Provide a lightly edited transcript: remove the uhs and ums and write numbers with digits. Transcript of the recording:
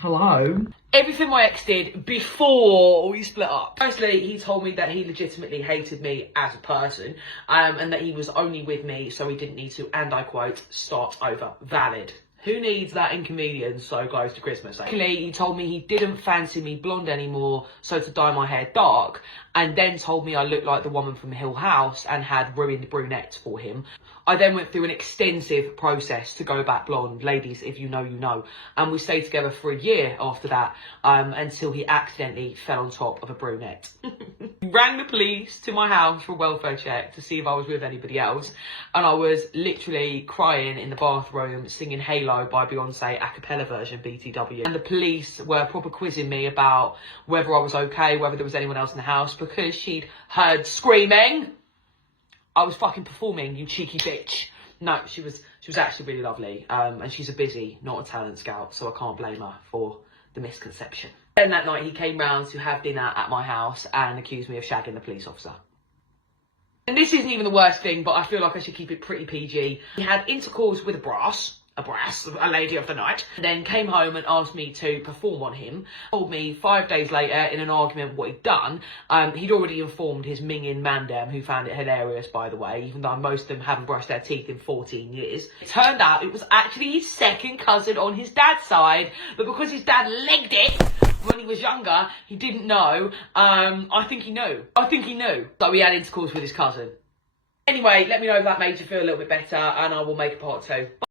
Hello? Everything my ex did before we split up. Firstly, he told me that he legitimately hated me as a person, and that he was only with me so he didn't need to, and I quote, start over. Valid. Who needs that inconvenience so close to Christmas? Secondly, he told me he didn't fancy me blonde anymore, so to dye my hair dark, and then told me I looked like the woman from Hill House and had ruined brunettes for him. I then went through an extensive process to go back blonde. Ladies, if you know, you know. And we stayed together for a year after that, until he accidentally fell on top of a brunette. He rang the police to my house for a welfare check to see if I was with anybody else, and I was literally crying in the bathroom singing Halo by Beyonce a cappella version BTW, and the police were proper quizzing me about whether I was okay, whether there was anyone else in the house, because she'd heard screaming. I was fucking performing, you cheeky bitch. No, she was actually really lovely, and she's a busy, not a talent scout, so I can't blame her for the misconception. Then that night he came round to have dinner at my house and accused me of shagging the police officer. And this isn't even the worst thing, but I feel like I should keep it pretty PG. He had intercourse with a lady of the night, and then came home and asked me to perform on him. Told me 5 days later in an argument what he'd done. He'd already informed his minging mandem, who found it hilarious, by the way, even though most of them haven't brushed their teeth in 14 years. It turned out it was actually his second cousin on his dad's side, but because his dad legged it when he was younger, he didn't know. I think he knew. So he had intercourse with his cousin. Anyway, let me know if that made you feel a little bit better, and I will make a part 2.